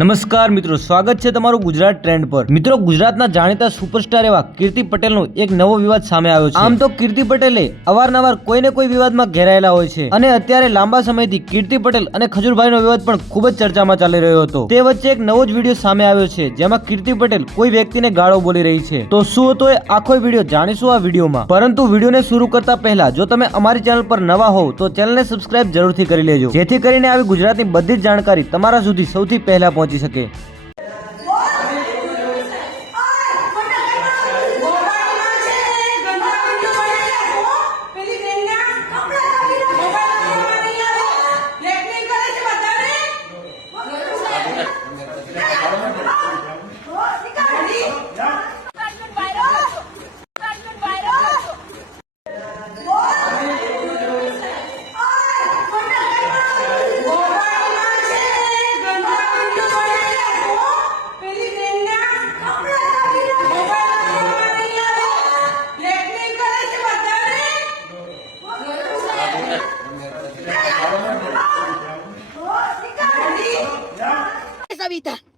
નમસ્કાર મિત્રો, સ્વાગત છે તમારું ગુજરાત ટ્રેન્ડ પર। મિત્રો, ગુજરાતના જાણીતા સુપરસ્ટાર એવા કીર્તિ પટેલનો એક નવો વિવાદ સામે આવ્યો છે। આમ તો કીર્તિ પટેલે અવારનવાર કોઈને કોઈ વિવાદમાં ઘેરાયેલા હોય છે અને અત્યારે લાંબા સમયથી કીર્તિ પટેલ અને ખજૂરભાઈનો વિવાદ પણ ખૂબ જ ચર્ચામાં ચાલી રહ્યો હતો। તે વચ્ચે એક નવો જ વિડીયો સામે આવ્યો છે જેમાં કીર્તિ પટેલ કોઈ વ્યક્તિને ગાળો બોલી રહી છે। તો શું હતો એ આખો વિડીયો જાણીશું આ વિડીયોમાં। પરંતુ વિડીયોને શરૂ કરતા પહેલા જો તમે અમારી ચેનલ પર નવા હોવ તો ચેનલને સબસ્ક્રાઇબ જરૂરથી કરી લેજો, જેથી કરીને આવી ગુજરાતની બધી જ જાણકારી તમારા સુધી સૌથી પહેલા પહોંચી શકે। Sabita.